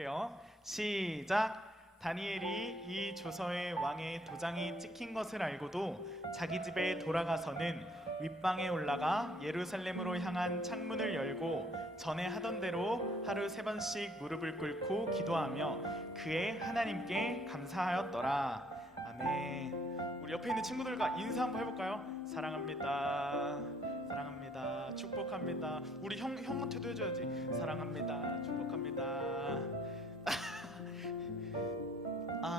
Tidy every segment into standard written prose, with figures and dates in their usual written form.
해볼게요. 시작. 다니엘이 이 조서에 왕의 도장이 찍힌 것을 알고도 자기 집에 돌아가서는 윗방에 올라가 예루살렘으로 향한 창문을 열고 전에 하던 대로 하루 3번씩 무릎을 꿇고 기도하며 그의 하나님께 감사하였더라. 아멘. 우리 옆에 있는 친구들과 인사 한번 해볼까요? 사랑합니다. 사랑합니다. 축복합니다. 우리 형한테도 해줘야지. 사랑합니다. 축복합니다.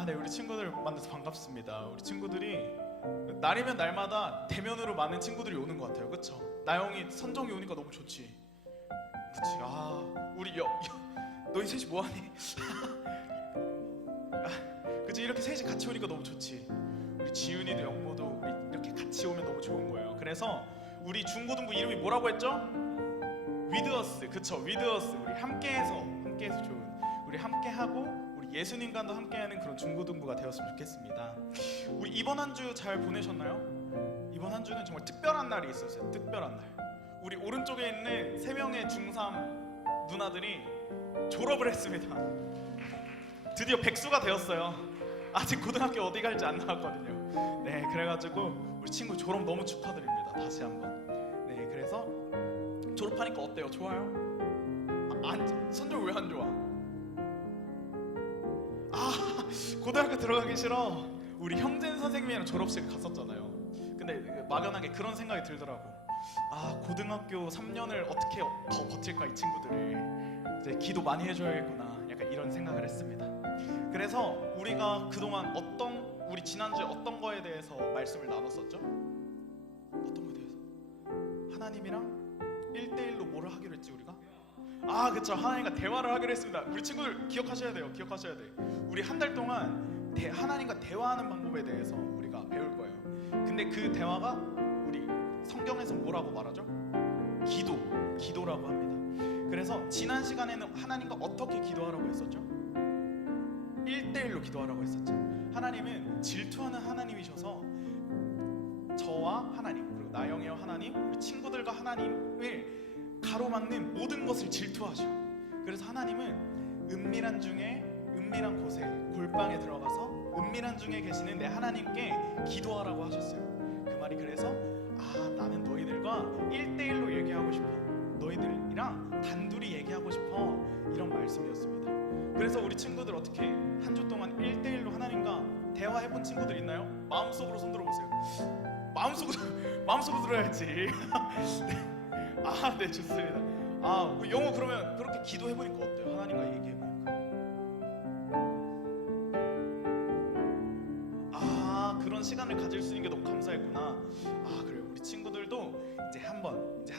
네, 우리 친구들 만나서 반갑습니다. 우리 친구들이 날이면 날마다 대면으로 많은 친구들이 오는 것 같아요. 그쵸? 나영이, 선정이 오니까 너무 좋지. 그치? 우리 너희 셋이 뭐하니? 그치? 이렇게 셋이 같이 오니까 너무 좋지. 우리 지윤이도 영모도 우리 이렇게 같이 오면 너무 좋은 거예요. 그래서 우리 중고등부 이름이 뭐라고 했죠? With us. 그쵸? With us. 우리 함께해서 좋은, 우리 함께하고 우리 예수님과도 함께하는 그런 중고등부가 되었으면 좋겠습니다. 우리 이번 한 주 잘 보내셨나요? 이번 한 주는 정말 특별한 날이 있었어요. 특별한 날. 우리 오른쪽에 있는 3명의 중3 누나들이 졸업을 했습니다. 드디어 백수가 되었어요. 아직 고등학교 어디 갈지 안 나왔거든요. 네, 그래가지고 우리 친구 졸업 너무 축하드립니다. 다시 한번. 네, 그래서 졸업하니까 어때요? 좋아요? 선정 왜 안 좋아? 고등학교 들어가기 싫어. 우리 형진 선생님이랑 졸업식 갔었잖아요. 근데 막연하게 그런 생각이 들더라고. 고등학교 3년을 어떻게 더 버틸까, 이 친구들을. 이제 기도 많이 해줘야겠구나. 약간 이런 생각을 했습니다. 그래서 우리가 그동안 우리 지난주에 어떤 거에 대해서 말씀을 나눴었죠? 어떤 거에 대해서? 하나님이랑 1대1로 뭐를 하기로 했지, 우리가? 그쵸. 하나님과 대화를 하기로 했습니다. 우리 친구들 기억하셔야 돼요. 기억하셔야 돼. 우리 한 달 동안 하나님과 대화하는 방법에 대해서 우리가 배울 거예요. 근데 그 대화가 우리 성경에서 뭐라고 말하죠? 기도라고 합니다. 그래서 지난 시간에는 하나님과 어떻게 기도하라고 했었죠? 1대1로 기도하라고 했었죠. 하나님은 질투하는 하나님이셔서 저와 하나님, 그리고 나영이와 하나님, 우리 친구들과 하나님을 가로막는 모든 것을 질투하셔. 그래서 하나님은 은밀한 곳에 골방에 들어가서 은밀한 중에 계시는 내 하나님께 기도하라고 하셨어요. 그 말이 그래서 나는 너희들과 1대1로 얘기하고 싶어. 너희들이랑 단둘이 얘기하고 싶어. 이런 말씀이었습니다. 그래서 우리 친구들 어떻게 한 주 동안 1대1로 하나님과 대화해본 친구들 있나요? 마음속으로 손 들어보세요. 마음속으로 들어야지. 네, 좋습니다. 영호 그러면 그렇게 기도해보니까 어때요? 하나님과 얘기해보니까. 그런 시간을 가질 수 있는 게 너무 감사했구나. 그래요. 우리 친구들도 이제 한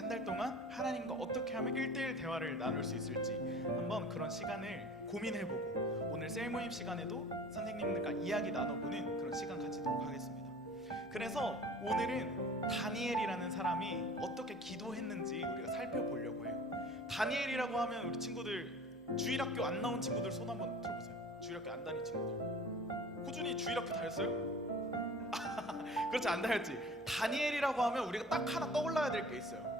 달 동안 하나님과 어떻게 하면 1대1 대화를 나눌 수 있을지 한번 그런 시간을 고민해보고, 오늘 셀 모임 시간에도 선생님들과 이야기 나눠보는 그런 시간 가지도록 하겠습니다. 그래서 오늘은 다니엘이라는 사람이 어떻게 기도했는지 우리가 살펴보려고 해요. 다니엘이라고 하면 우리 친구들 주일학교 안 나온 친구들 손 한번 들어보세요. 주일학교 안 다닌 친구들. 호준이 주일학교 다녔어요? 그렇지, 안 다녔지. 다니엘이라고 하면 우리가 딱 하나 떠올라야 될 게 있어요.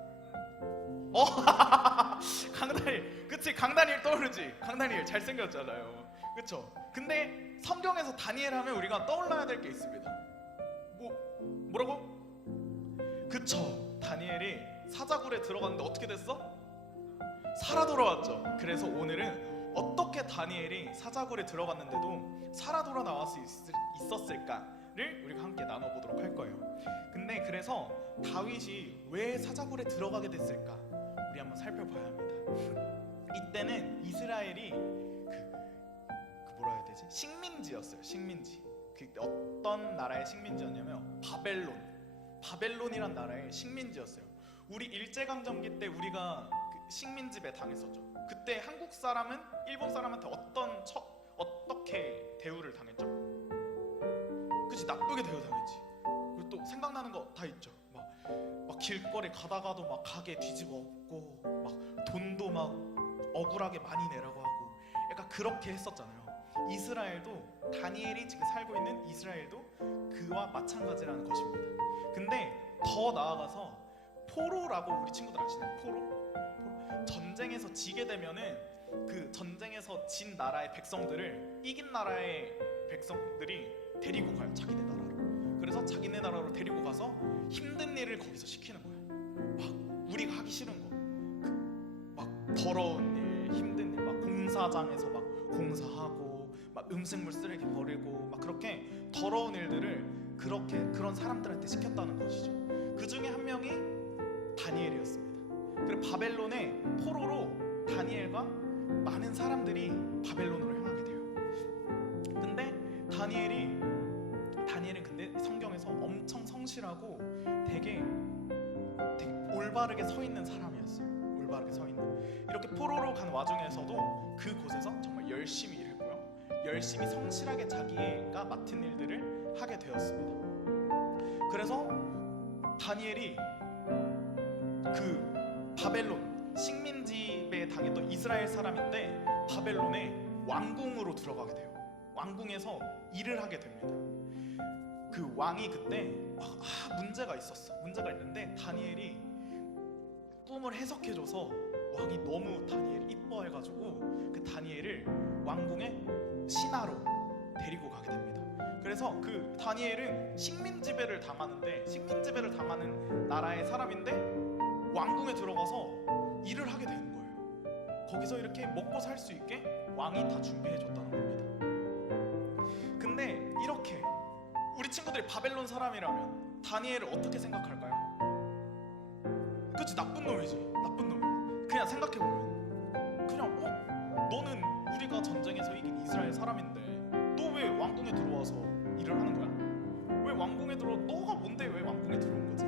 강다니엘. 그치, 강다니엘 떠오르지. 강다니엘 잘생겼잖아요. 그쵸? 근데 성경에서 다니엘 하면 우리가 떠올라야 될 게 있습니다. 뭐라고? 그쵸, 다니엘이 사자굴에 들어갔는데 어떻게 됐어? 살아 돌아왔죠. 그래서 오늘은 어떻게 다니엘이 사자굴에 들어갔는데도 살아 돌아 나올 수 있었을까를 우리가 함께 나눠보도록 할 거예요. 근데 그래서 다윗이 왜 사자굴에 들어가게 됐을까 우리 한번 살펴봐야 합니다. 이때는 이스라엘이 뭐라 해야 되지? 식민지였어요. 식민지. 어떤 나라의 식민지였냐면 바벨론이란 나라의 식민지였어요. 우리 일제강점기 때 우리가 식민지배 당했었죠. 그때 한국 사람은 일본 사람한테 어떻게 대우를 당했죠? 그치, 나쁘게 대우당했지. 그리고 또 생각나는 거 다 있죠. 막 길거리 가다가도 막 가게 뒤집어 엎고, 막 돈도 막 억울하게 많이 내라고 하고, 약간 그렇게 했었잖아요. 이스라엘도, 다니엘이 지금 살고 있는 이스라엘도 그와 마찬가지라는 것입니다. 근데 더 나아가서 포로라고 우리 친구들 아시나요? 포로? 전쟁에서 지게 되면은 그 전쟁에서 진 나라의 백성들을 이긴 나라의 백성들이 데리고 가요, 자기네 나라로. 그래서 자기네 나라로 데리고 가서 힘든 일을 거기서 시키는 거예요. 막 우리가 하기 싫은 거, 막 더러운 일, 힘든 일, 막 공사장에서 막 공사하고 막 음식물 쓰레기 버리고 막 그렇게 더러운 일들을 그런 사람들한테 시켰다는 것이죠. 그 중에 한 명이 다니엘이었습니다. 그리고 바벨론의 포로로 다니엘과 많은 사람들이 바벨론으로 향하게 돼요. 근데 다니엘은 근데 성경에서 엄청 성실하고 되게 올바르게 서 있는 사람이었어요. 올바르게 서 있는. 이렇게 포로로 간 와중에서도 그곳에서 정말 열심히 일했고요. 열심히 성실하게 자기가 맡은 일들을 하게 되었습니다. 그래서 다니엘이 그 바벨론 식민지배에 당했던 이스라엘 사람인데 바벨론의 왕궁으로 들어가게 돼요. 왕궁에서 일을 하게 됩니다. 그 왕이 그때 문제가 있었어. 문제가 있는데 다니엘이 꿈을 해석해줘서 왕이 너무 다니엘을 이뻐해가지고 그 다니엘을 왕궁의 신하로 데리고 가게 됩니다. 그래서 그 다니엘은 식민지배를 당하는 나라의 사람인데 왕궁에 들어가서 일을 하게 되는 거예요. 거기서 이렇게 먹고 살 수 있게 왕이 다 준비해줬다는 겁니다. 근데 이렇게 우리 친구들이 바벨론 사람이라면 다니엘을 어떻게 생각할까요? 그치, 나쁜 놈이지. 나쁜 놈. 그냥 생각해보면 그냥 너는 우리가 전쟁에서 이긴 이스라엘 사람인데 너 왜 왕궁에 들어와서 일을 하는 거야? 왜 왕궁에 너가 뭔데 왜 왕궁에 들어온 거지?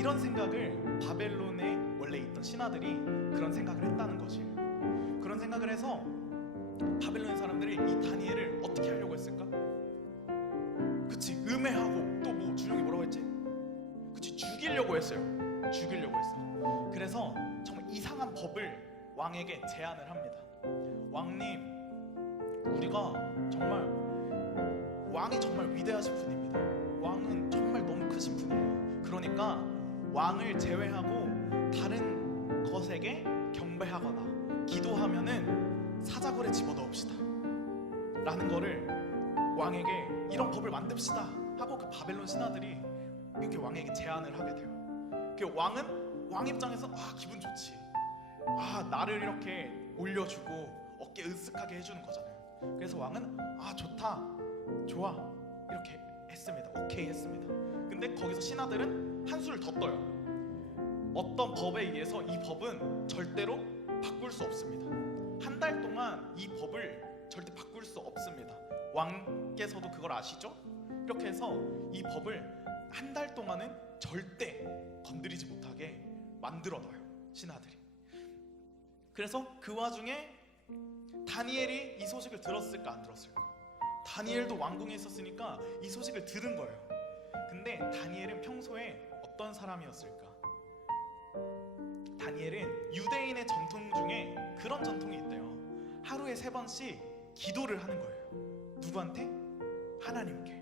이런 생각을 바벨론에 원래 있던 신하들이 그런 생각을 했다는 것이에요. 그런 생각을 해서 바벨론 사람들이 이 다니엘을 어떻게 하려고 했을까? 그치, 음해하고 또 뭐 준영이 뭐라고 했지? 그치, 죽이려고 했어요. 그래서 정말 이상한 법을 왕에게 제안을 합니다. 왕님, 우리가 정말 왕이 정말 위대하신 분입니다. 왕은 정말 너무 크신 분이에요. 그러니까 왕을 제외하고 다른 것에게 경배하거나 기도하면은 사자굴에 집어넣읍시다 라는 거를 왕에게 이런 법을 만듭시다 하고 그 바벨론 신하들이 이렇게 왕에게 제안을 하게 돼요. 그 왕 입장에서 기분 좋지. 나를 이렇게 올려주고 어깨 으쓱하게 해주는 거잖아요. 그래서 왕은 좋아 이렇게 했습니다. 오케이 했습니다. 근데 거기서 신하들은 한 수를 더 떠요. 어떤 법에 의해서 이 법은 절대로 바꿀 수 없습니다. 한 달 동안 이 법을 절대 바꿀 수 없습니다. 왕께서도 그걸 아시죠? 이렇게 해서 이 법을 한 달 동안은 절대 건드리지 못하게 만들어놔요, 신하들이. 그래서 그 와중에 다니엘이 이 소식을 들었을까 안 들었을까? 다니엘도 왕궁에 있었으니까 이 소식을 들은 거예요. 근데 다니엘은 평소에 어떤 사람이었을까? 다니엘은 유대인의 전통 중에 그런 전통이 있대요. 하루에 3번씩 기도를 하는 거예요. 누구한테? 하나님께.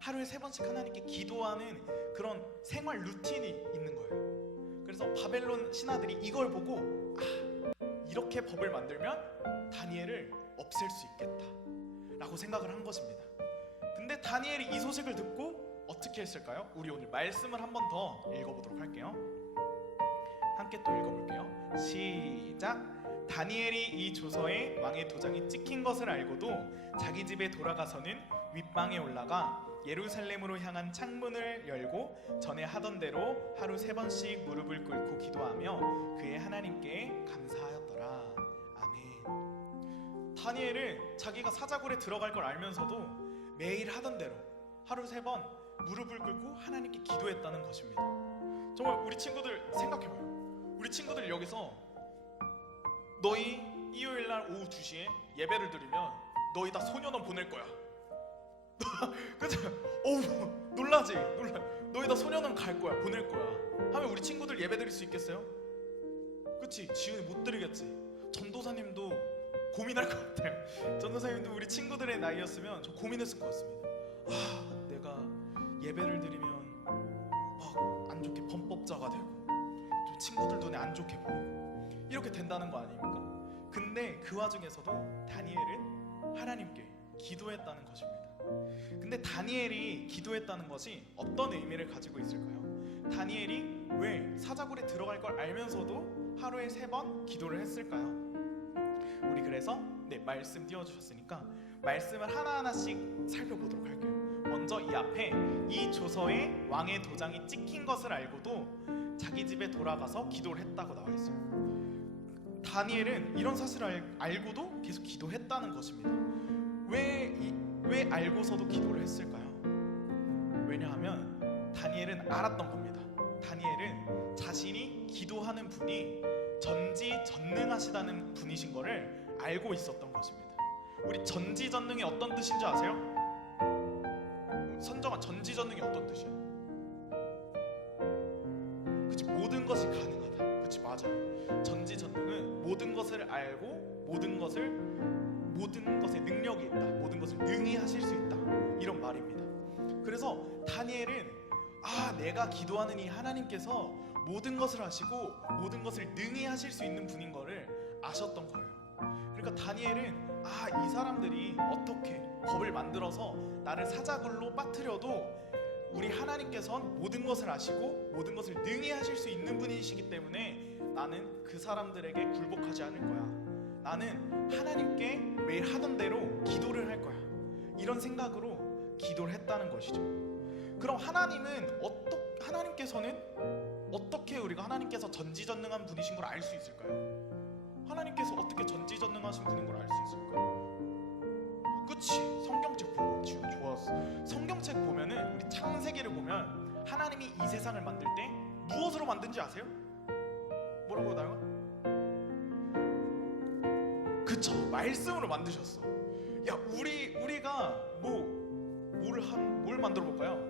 하루에 3번씩 하나님께 기도하는 그런 생활 루틴이 있는 거예요. 그래서 바벨론 신하들이 이걸 보고 이렇게 법을 만들면 다니엘을 없앨 수 있겠다 라고 생각을 한 것입니다. 근데 다니엘이 이 소식을 듣고 어떻게 했을까요? 우리 오늘 말씀을 한 번 더 읽어보도록 할게요. 함께 또 읽어볼게요. 시작. 다니엘이 이 조서에 왕의 도장이 찍힌 것을 알고도 자기 집에 돌아가서는 윗방에 올라가 예루살렘으로 향한 창문을 열고 전에 하던 대로 하루 3번씩 무릎을 꿇고 기도하며 그의 하나님께 감사하였더라. 아멘. 다니엘은 자기가 사자굴에 들어갈 걸 알면서도 매일 하던 대로 하루 3번 무릎을 꿇고 하나님께 기도했다는 것입니다. 정말 우리 친구들 생각해봐요. 우리 친구들 여기서 너희 일요일날 오후 2시에 예배를 드리면 너희 다 소년원 보낼 거야. 그치? 놀라지? 너희 다 소년원 갈 거야, 보낼 거야 하면 우리 친구들 예배 드릴 수 있겠어요? 그치? 지훈이 못 드리겠지. 전도사님도 고민할 것 같아요. 전도사님도 우리 친구들의 나이였으면 저 고민했을 것 같습니다. 내가 예배를 드리면 막 안 좋게 범법자가 되고 좀 친구들 눈에 안 좋게 보이고 이렇게 된다는 거 아닙니까? 근데 그 와중에서도 다니엘은 하나님께 기도했다는 것입니다. 근데 다니엘이 기도했다는 것이 어떤 의미를 가지고 있을까요? 다니엘이 왜 사자굴에 들어갈 걸 알면서도 하루에 3번 기도를 했을까요? 우리 그래서 말씀 띄워주셨으니까 말씀을 하나하나씩 살펴보도록 할게요. 먼저 이 앞에 이 조서에 왕의 도장이 찍힌 것을 알고도 자기 집에 돌아가서 기도를 했다고 나와 있어요. 다니엘은 이런 사실을 알고도 계속 기도했다는 것입니다. 왜 알고서도 기도를 했을까요? 왜냐하면 다니엘은 알았던 겁니다. 다니엘은 자신이 기도하는 분이 전지전능하시다는 분이신 거를 알고 있었던 것입니다. 우리 전지전능이 어떤 뜻인 줄 아세요? 선정아, 전지전능이 어떤 뜻이야? 그치, 모든 것이 가능하다. 그치, 맞아요. 전지전능은 모든 것을 알고 모든 것에 능력이 있다, 모든 것을 능히 하실 수 있다, 이런 말입니다. 그래서 다니엘은 내가 기도하는 이 하나님께서 모든 것을 하시고 모든 것을 능히 하실 수 있는 분인 거를 아셨던 거예요. 그러니까 다니엘은 이 사람들이 어떻게 법을 만들어서 나를 사자굴로 빠뜨려도 우리 하나님께서는 모든 것을 아시고 모든 것을 능히 하실 수 있는 분이시기 때문에 나는 그 사람들에게 굴복하지 않을 거야. 나는 하나님께 매일 하던 대로 기도를 할 거야. 이런 생각으로 기도를 했다는 것이죠. 그럼 하나님께서는 어떻게 우리가 하나님께서 전지전능한 분이신 걸 알 수 있을까요? 하나님께서 어떻게 전지전능하신 분인 걸 알 수 있을까요? 그치, 성경책 보고. 좋았어. 성경책 보면은 우리 창세기를 보면 하나님이 이 세상을 만들 때 무엇으로 만든지 아세요? 뭐라고 나요? 그쵸, 말씀으로 만드셨어. 야, 우리가 뭘 만들어 볼까요?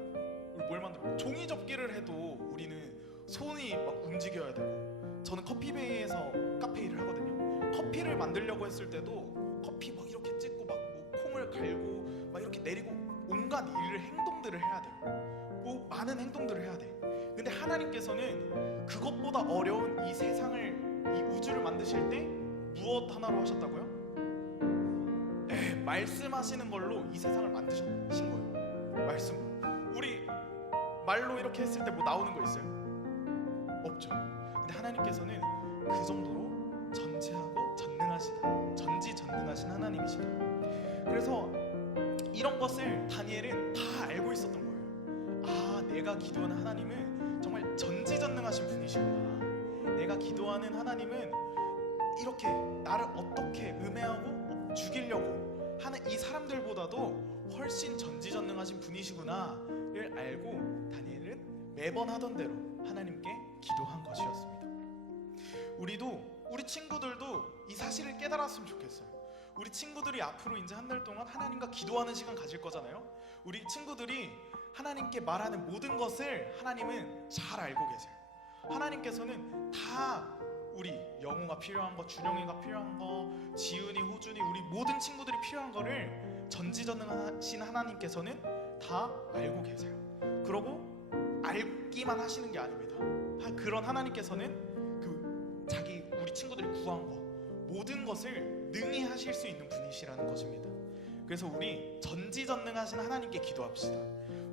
종이 접기를 해도 우리는 손이 막 움직여야 되고, 저는 커피베이에서 카페 일을 하거든요. 커피를 만들려고 했을 때도 커피 막 이렇게 찍고 막 콩을 갈고 막 이렇게 내리고 온갖 행동들을 해야 돼요. 많은 행동들을 해야 돼. 근데 하나님께서는 그것보다 어려운 이 세상을, 이 우주를 만드실 때 무엇 하나로 하셨다고요? 말씀하시는 걸로 이 세상을 만드신 거예요. 말씀으로. 우리 말로 이렇게 했을 때 뭐 나오는 거 있어요? 없죠. 근데 하나님께서는 그 정도로 전지하고 전지전능하신 하나님이시다. 그래서 이런 것을 다니엘은 다 알고 있었던 거예요. 내가 기도하는 하나님은 정말 전지전능하신 분이시구나. 내가 기도하는 하나님은 이렇게 나를 어떻게 음해하고 죽이려고 하는 이 사람들보다도 훨씬 전지전능하신 분이시구나를 알고 다니엘은 매번 하던 대로 하나님께 기도한 것이었습니다. 우리 친구들도 이 사실을 깨달았으면 좋겠어요. 우리 친구들이 앞으로 이제 한 달 동안 하나님과 기도하는 시간 가질 거잖아요. 우리 친구들이 하나님께 말하는 모든 것을 하나님은 잘 알고 계세요. 하나님께서는 다 우리 영호가 필요한 거, 준영이가 필요한 거, 지은이, 호준이, 우리 모든 친구들이 필요한 거를 전지전능하신 하나님께서는 다 알고 계세요. 그러고 알기만 하시는 게 아닙니다. 그런 하나님께서는 우리 친구들이 구한 거 모든 것을 능히 하실 수 있는 분이시라는 것입니다. 그래서 우리 전지전능하신 하나님께 기도합시다.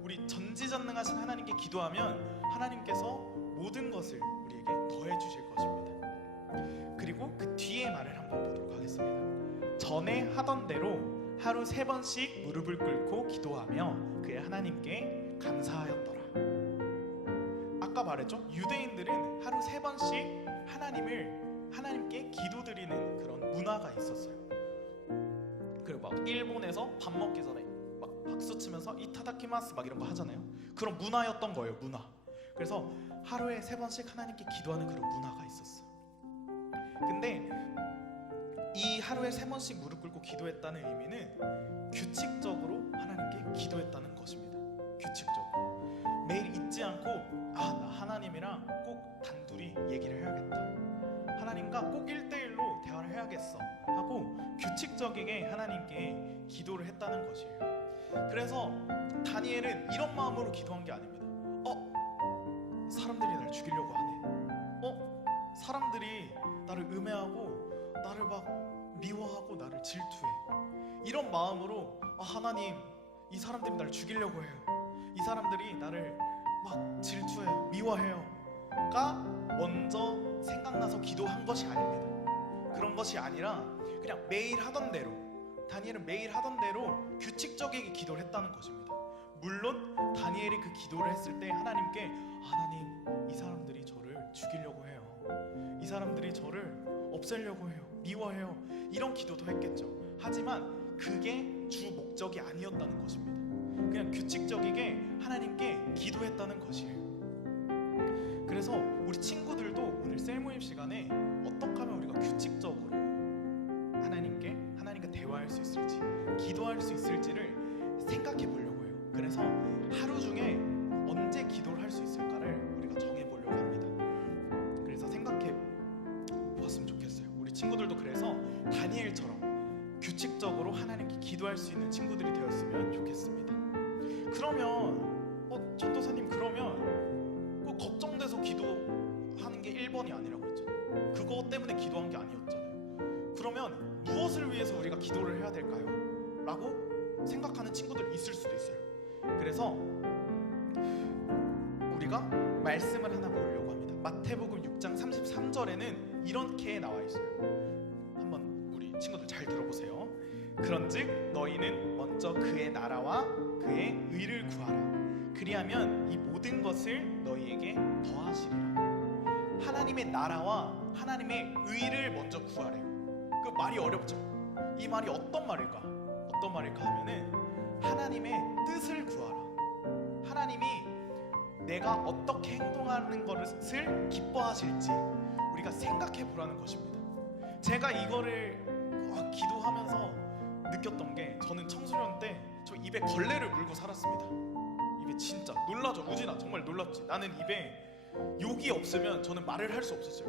우리 전지전능하신 하나님께 기도하면 하나님께서 모든 것을 우리에게 더해 주실 것입니다. 그리고 그 뒤에 말을 한번 보도록 하겠습니다. 전에 하던 대로 하루 3번씩 무릎을 꿇고 기도하며 그의 하나님께 감사하였더라. 아까 말했죠? 유대인들은 하루 3번씩 하나님께 기도드리는 그런 문화가 있었어요. 그리고 막 일본에서 밥 먹기 전에 막 박수 치면서 이타다키마스 막 이런 거 하잖아요. 그런 문화였던 거예요, 문화. 그래서 하루에 3번씩 하나님께 기도하는 그런 문화가 있었어요. 근데 이 하루에 3번씩 무릎 꿇고 기도했다는 의미는 규칙적으로 하나님께 기도했다는 것입니다. 규칙적으로 매일 잊지 않고 나 하나님이랑 꼭 단둘이 얘기를 해야겠다, 하나님과 꼭 1대1로 대화를 해야겠어 하고 규칙적이게 하나님께 기도를 했다는 것이에요. 그래서 다니엘은 이런 마음으로 기도한 게 아닙니다. 사람들이 날 죽이려고 하네. 사람들이 나를 음해하고 나를 막 미워하고 나를 질투해. 이런 마음으로 하나님, 이 사람들이 나를 죽이려고 해요. 이 사람들이 나를 막 질투해요, 미워해요가 먼저 생각나서 기도한 것이 아닙니다. 그런 것이 아니라 그냥 매일 하던 대로, 다니엘은 매일 하던 대로 규칙적이게 기도를 했다는 것입니다. 물론 다니엘이 그 기도를 했을 때 하나님께 하나님, 이 사람들이 저를 죽이려고 해요. 이 사람들이 저를 없애려고 해요. 미워해요. 이런 기도도 했겠죠. 하지만 그게 주 목적이 아니었다는 것입니다. 그냥 규칙적이게 하나님께 기도했다는 것이에요. 그래서 우리 친구들도 오늘 셀 모임 시간에 어떻게 하면 우리가 규칙적으로 하나님과 대화할 수 있을지, 기도할 수 있을지를 생각해 보려고 해요. 그래서 하루 중에 언제 기도를 할 수 있을까를 우리가 정해 보려고 합니다. 그래서 생각해 보았으면 좋겠어요. 우리 친구들도 그래서 다니엘처럼 규칙적으로 하나님께 기도할 수 있는 친구들이 되었으면 좋겠습니다. 그러면 전도사님, 그러면 꼭 걱정돼서 기도하는 게 1번이 아니라고 했잖아요. 그거 때문에 기도한 게 아니었잖아요. 그러면 무엇을 위해서 우리가 기도를 해야 될까요? 라고 생각하는 친구들이 있을 수도 있어요. 그래서 우리가 말씀을 하나 보려고 합니다. 마태복음 6장 33절에는 이렇게 나와 있어요. 한번 우리 친구들 잘 들어보세요. 그런즉 너희는 먼저 그의 나라와 그의 의를 구하라. 그리하면 이 모든 것을 너희에게 더하시리라. 하나님의 나라와 하나님의 의를 먼저 구하래요. 그 말이 어렵죠. 이 말이 어떤 말일까? 어떤 말일까 하면은 하나님의 뜻을 구하라. 하나님이 내가 어떻게 행동하는 것을 기뻐하실지 우리가 생각해 보라는 것입니다. 제가 이거를 기도하면서 느꼈던 게, 저는 청소년 때 저 입에 걸레를 물고 살았습니다. 입에 진짜 놀라죠. 우진아, 정말 놀랐지. 나는 입에 욕이 없으면 저는 말을 할 수 없었어요.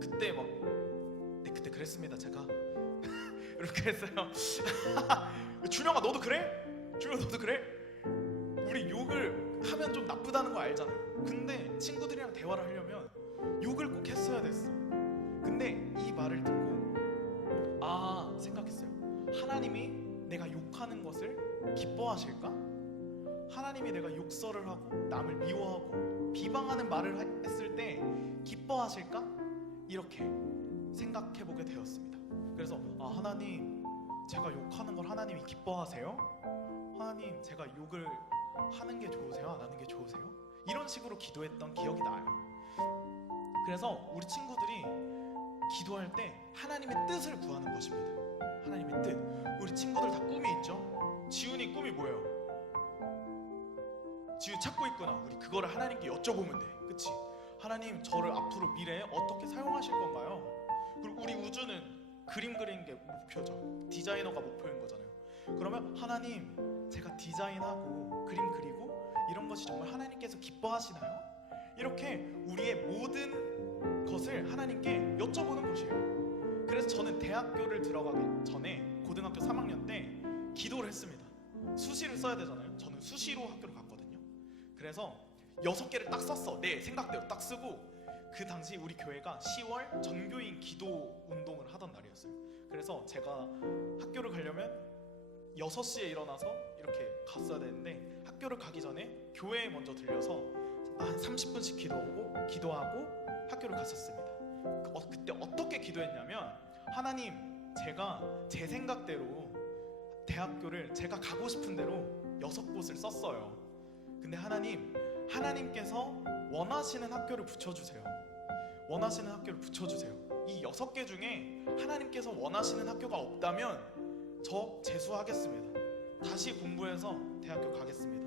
그때 막 그때 그랬습니다. 제가 이렇게 했어요. 준영아, 너도 그래? 준영아, 너도 그래? 우리 욕을 하면 좀 나쁘다는 거 알잖아요. 근데 친구들이랑 대화를 하려면 욕을 꼭 했어야 됐어. 근데 이 말을 듣고 생각했어요. 하나님이 내가 욕하는 것을 기뻐하실까? 하나님이 내가 욕설을 하고 남을 미워하고 비방하는 말을 했을 때 기뻐하실까? 이렇게 생각해보게 되었습니다. 그래서 하나님, 제가 욕하는 걸 하나님이 기뻐하세요? 하나님, 제가 욕을 하는 게 좋으세요? 안 하는 게 좋으세요? 이런 식으로 기도했던 기억이 나요. 그래서 우리 친구들이 기도할 때 하나님의 뜻을 구하는 것입니다. 하나님의 뜻. 우리 친구들 다 꿈이 있죠? 지훈이 꿈이 뭐예요? 지훈 찾고 있구나. 우리 그거를 하나님께 여쭤보면 돼. 그치? 하나님, 저를 앞으로 미래에 어떻게 사용하실 건가요? 그리고 우리 우주는 그림 그리는 게 목표죠. 디자이너가 목표인 거잖아요. 그러면 하나님, 제가 디자인하고 그림 그리고 이런 것이 정말 하나님께서 기뻐하시나요? 이렇게 우리의 모든 것을 하나님께 여쭤보는 것이에요. 그래서 저는 대학교를 들어가기 전에 고등학교 3학년 때 기도를 했습니다. 수시를 써야 되잖아요. 저는 수시로 학교를 갔거든요. 그래서 6개를 딱 썼어. 내 생각대로 딱 쓰고, 그 당시 우리 교회가 10월 전교인 기도 운동을 하던 날이었어요. 그래서 제가 학교를 가려면 6시에 일어나서 이렇게 갔어야 되는데, 학교를 가기 전에 교회에 먼저 들려서 한 30분씩 기도하고 학교를 갔었습니다. 그때 어떻게 기도했냐면, 하나님, 제가 제 생각대로 대학교를 제가 가고 싶은 대로 6곳을 썼어요. 근데 하나님께서 원하시는 학교를 붙여주세요. 원하시는 학교를 붙여주세요. 이 6개 중에 하나님께서 원하시는 학교가 없다면 저 재수하겠습니다. 다시 공부해서 대학교 가겠습니다.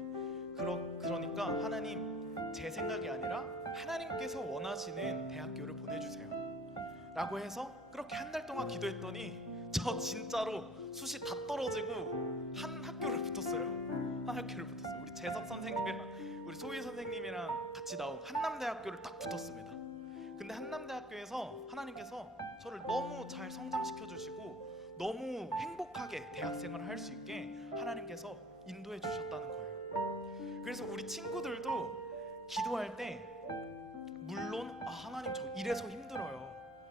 그러니까 하나님, 제 생각이 아니라 하나님께서 원하시는 대학교를 보내주세요 라고 해서 그렇게 한 달 동안 기도했더니 저 진짜로 수시 다 떨어지고 한 학교를 붙었어요. 우리 재석 선생님이랑 우리 소희 선생님이랑 같이 나온 한남대학교를 딱 붙었습니다. 근데 한남대학교에서 하나님께서 저를 너무 잘 성장시켜 주시고 너무 행복하게 대학생활을 할 수 있게 하나님께서 인도해 주셨다는 거예요. 그래서 우리 친구들도 기도할 때, 물론 하나님, 저 이래서 힘들어요.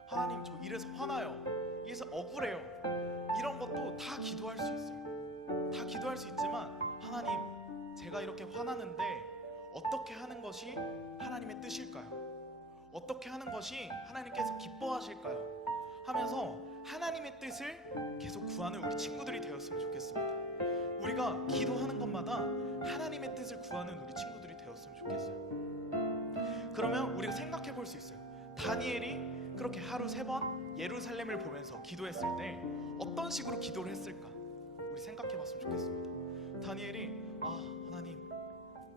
하나님 저 이래서 화나요, 이래서 억울해요, 이런 것도 다 기도할 수 있어요. 다 기도할 수 있지만 하나님 제가 이렇게 화나는데 어떻게 하는 것이 하나님의 뜻일까요? 어떻게 하는 것이 하나님께서 기뻐하실까요? 하면서 하나님의 뜻을 계속 구하는 우리 친구들이 되었으면 좋겠습니다. 우리가 기도하는 것마다 하나님의 뜻을 구하는 우리 친구들이 되었으면 좋겠어요. 그러면 우리가 생각해 볼 수 있어요. 다니엘이 그렇게 하루 3번 예루살렘을 보면서 기도했을 때 어떤 식으로 기도를 했을까? 우리 생각해 봤으면 좋겠습니다. 다니엘이 하나님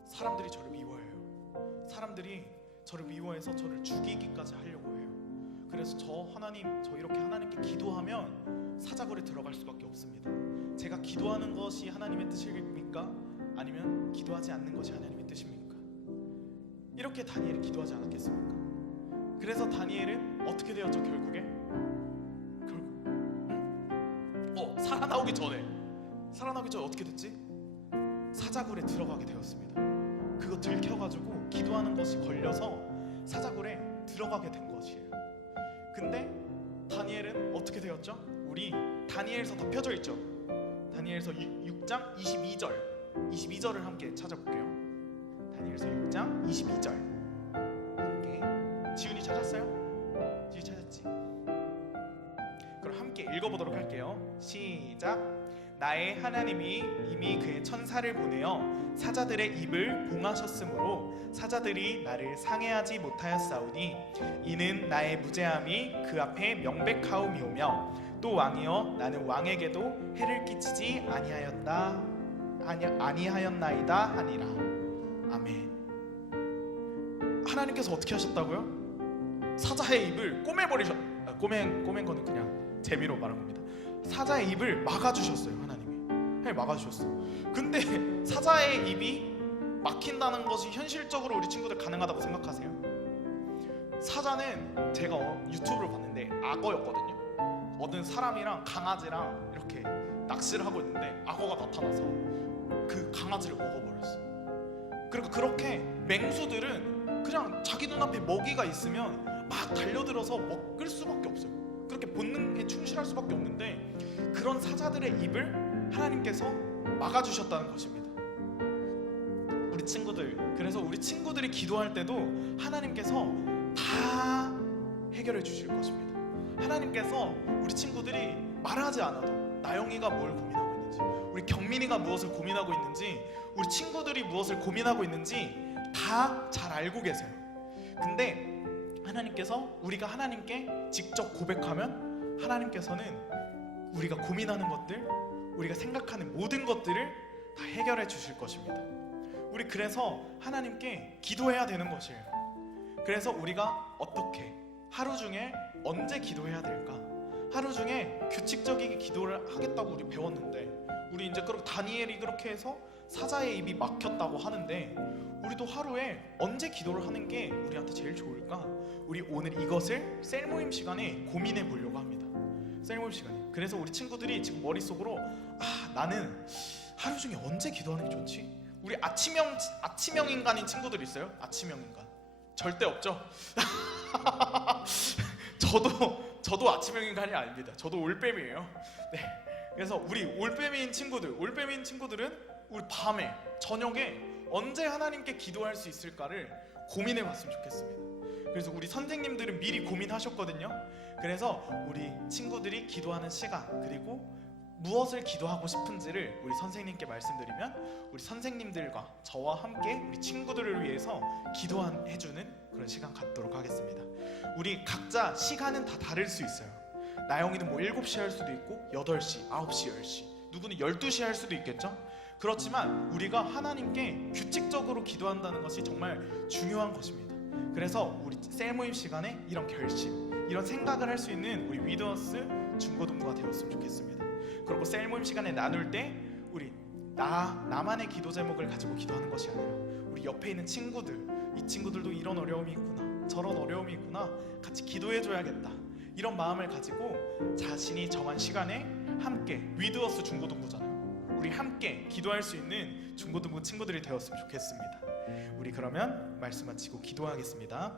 사람들이 저를 미워해요. 사람들이 저를 미워해서 저를 죽이기까지 하려고 해요. 그래서 저 이렇게 하나님께 기도하면 사자굴에 들어갈 수밖에 없습니다. 제가 기도하는 것이 하나님의 뜻입니까? 아니면 기도하지 않는 것이 하나님의 뜻입니까? 이렇게 다니엘이 기도하지 않았겠습니까? 그래서 다니엘은 어떻게 되었죠? 결국에 살아나오기 전에 어떻게 됐지? 사자굴에 들어가게 되었습니다. 그거 들켜가지고 기도하는 것이 걸려서 사자굴에 들어가게 된 것이에요. 근데 다니엘은 어떻게 되었죠? 우리 다니엘서 다 펴져 있죠? 다니엘서 6장 22절을 함께 찾아볼게요. 다니엘서 6장 22절 함께. 지훈이 찾았어요? 지훈이 찾았지? 그럼 함께 읽어보도록 할게요. 시작. 나의 하나님이 이미 그의 천사를 보내어 사자들의 입을 봉하셨으므로 사자들이 나를 상해하지 못하였사오니 이는 나의 무죄함이 그 앞에 명백하오미오며 또 왕이여 나는 왕에게도 해를 끼치지 아니하였나이다 하니라. 아멘. 하나님께서 어떻게 하셨다고요? 사자의 입을 꼬맨 거는 그냥 재미로 말한 겁니다. 사자의 입을 막아주셨어요. 하나님이 막아주셨어. 근데 사자의 입이 막힌다는 것이 현실적으로 우리 친구들 가능하다고 생각하세요? 사자는 제가 유튜브를 봤는데 악어였거든요. 어떤 사람이랑 강아지랑 이렇게 낚시를 하고 있는데 악어가 나타나서 그 강아지를 먹어버렸어. 그리고 그렇게 맹수들은 그냥 자기 눈앞에 먹이가 있으면 막 달려들어서 먹을 수밖에 없어요. 그렇게 본능에 충실할 수밖에 없는데 그런 사자들의 입을 하나님께서 막아주셨다는 것입니다. 우리 친구들, 그래서 우리 친구들이 기도할 때도 하나님께서 다 해결해 주실 것입니다. 하나님께서 우리 친구들이 말하지 않아도 나영이가 뭘 고민하고 있는지, 우리 경민이가 무엇을 고민하고 있는지, 우리 친구들이 무엇을 고민하고 있는지 다 잘 알고 계세요. 근데 하나님께서 우리가 하나님께 직접 고백하면 하나님께서는 우리가 고민하는 것들, 우리가 생각하는 모든 것들을 다 해결해 주실 것입니다. 우리 그래서 하나님께 기도해야 되는 것이에요. 그래서 우리가 어떻게 하루 중에 언제 기도해야 될까? 하루 중에 규칙적이게 기도를 하겠다고 우리 배웠는데 우리 이제 그렇게 다니엘이 그렇게 해서 사자의 입이 막혔다고 하는데 우리도 하루에 언제 기도를 하는 게 우리한테 제일 좋을까? 우리 오늘 이것을 셀 모임 시간에 고민해 보려고 합니다. 셀 모임 시간에. 그래서 우리 친구들이 지금 머릿속으로 나는 하루 중에 언제 기도하는 게 좋지? 우리 아침형 인간인 친구들 있어요? 아침형 인간 절대 없죠? 저도 아침형 인간이 아닙니다. 저도 올빼미예요. 네. 그래서 우리 올빼미인 친구들은 우리 밤에 저녁에 언제 하나님께 기도할 수 있을까를 고민해 봤으면 좋겠습니다. 그래서 우리 선생님들은 미리 고민하셨거든요. 그래서 우리 친구들이 기도하는 시간 그리고 무엇을 기도하고 싶은지를 우리 선생님께 말씀드리면 우리 선생님들과 저와 함께 우리 친구들을 위해서 기도해주는 그런 시간 갖도록 하겠습니다. 우리 각자 시간은 다 다를 수 있어요. 나영이는 7시 할 수도 있고 8시, 9시, 10시 누구는 12시 할 수도 있겠죠? 그렇지만 우리가 하나님께 규칙적으로 기도한다는 것이 정말 중요한 것입니다. 그래서 우리 셀 모임 시간에 이런 결심, 이런 생각을 할 수 있는 우리 위드어스 중고등부가 되었으면 좋겠습니다. 그리고 셀 모임 시간에 나눌 때 우리 나만의 기도 제목을 가지고 기도하는 것이 아니라 우리 옆에 있는 친구들, 이 친구들도 이런 어려움이 있구나, 저런 어려움이 있구나, 같이 기도해줘야겠다, 이런 마음을 가지고 자신이 정한 시간에 함께 위드어스 중고등부잖아요. 우리 함께 기도할 수 있는 중고등부 친구들이 되었으면 좋겠습니다. 우리 그러면 말씀 마치고 기도하겠습니다.